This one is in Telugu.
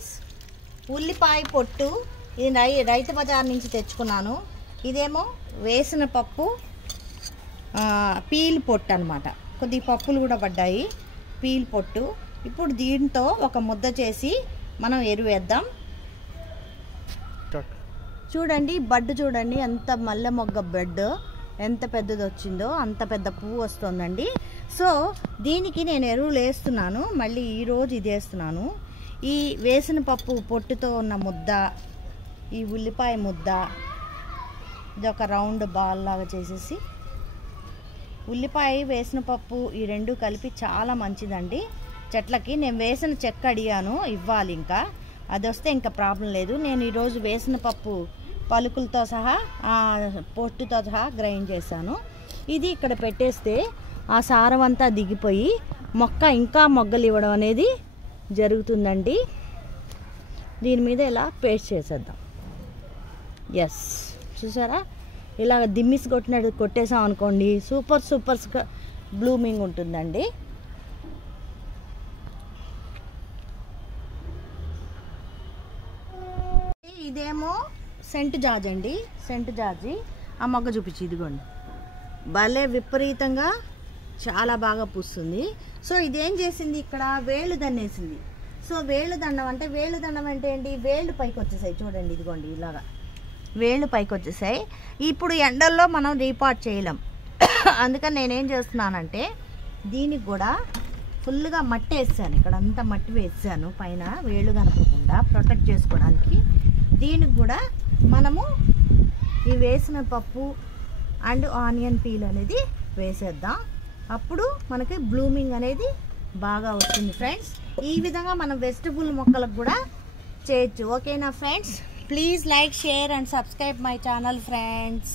ఫ్రెండ్స్, ఉల్లిపాయ పొట్టు ఇది రైతు బజార్ నుంచి తెచ్చుకున్నాను. ఇదేమో వేసిన పప్పు పీల్ పొట్టు అనమాట. కొద్ది పప్పులు కూడా పడ్డాయి, పీల్ పొట్టు. ఇప్పుడు దీంతో ఒక ముద్ద చేసి మనం ఎరువేద్దాం. చూడండి బెడ్ చూడండి, ఎంత మల్లె మొగ్గ బెడ్ ఎంత పెద్దది వచ్చిందో, అంత పెద్ద పువ్వు వస్తుందండి. సో దీనికి నేను ఎరువులు వేస్తున్నాను. మళ్ళీ ఈరోజు ఇది వేస్తున్నాను. ఈ వేసిన పప్పు పొట్టుతో ఉన్న ముద్ద, ఈ ఉల్లిపాయ ముద్ద, ఇది ఒక రౌండ్ బాల్ లాగా చేసేసి, ఉల్లిపాయ వేసిన పప్పు ఈ రెండు కలిపి చాలా మంచిదండి చెట్లకి. నేను వేసిన చెక్క అడిగాను, ఇవ్వాలి. ఇంకా అది వస్తే ఇంకా ప్రాబ్లం లేదు. నేను ఈరోజు వేసిన పప్పు పలుకులతో సహా పొట్టుతో సహా గ్రైండ్ చేశాను. ఇది ఇక్కడ పెట్టేస్తే ఆ సారం అంతా దిగిపోయి మొక్క ఇంకా మొగ్గలు ఇవ్వడం అనేది జరుగుతుందండి. దీని మీద ఇలా పేస్ట్ చేసేద్దాం. ఎస్, చూసారా, ఇలా దిమ్మిసి కొట్టినట్టు కొట్టేసాం అనుకోండి, సూపర్ బ్లూమింగ్ ఉంటుందండి. ఇదేమో సెంటు జాజి అండి, సెంటు జాజి. ఆ మొగ్గ చూపించి, ఇదిగోండి, భలే విపరీతంగా చాలా బాగా పూస్తుంది. సో ఇదేం చేసింది, ఇక్కడ వేళ్ళు దండేసింది. సో వేళ్ళు దండం అంటే ఏంటి, వేళ్ళు పైకి వచ్చేసాయి చూడండి, ఇదిగోండి ఇలాగా వేళ్ళు పైకి వచ్చేసాయి. ఇప్పుడు ఎండల్లో మనం రీపాట్ చేయలేం. అందుకని నేనేం చేస్తున్నానంటే దీనికి కూడా ఫుల్గా మట్టి వేసాను, ఇక్కడ అంతా మట్టి వేసాను పైన, వేళ్ళు కనపడకుండా ప్రొటెక్ట్ చేసుకోవడానికి. దీనికి కూడా మనము ఈ వేసిన పప్పు అండ్ ఆనియన్ పీల్ అనేది వేసేద్దాం. అప్పుడు మనకి బ్లూమింగ్ అనేది బాగా వస్తుంది ఫ్రెండ్స్. ఈ విధంగా మనం వెజిటబుల్ మొక్కలకు కూడా చేయొచ్చు. ఓకేనా friends, please like, share and subscribe my channel friends.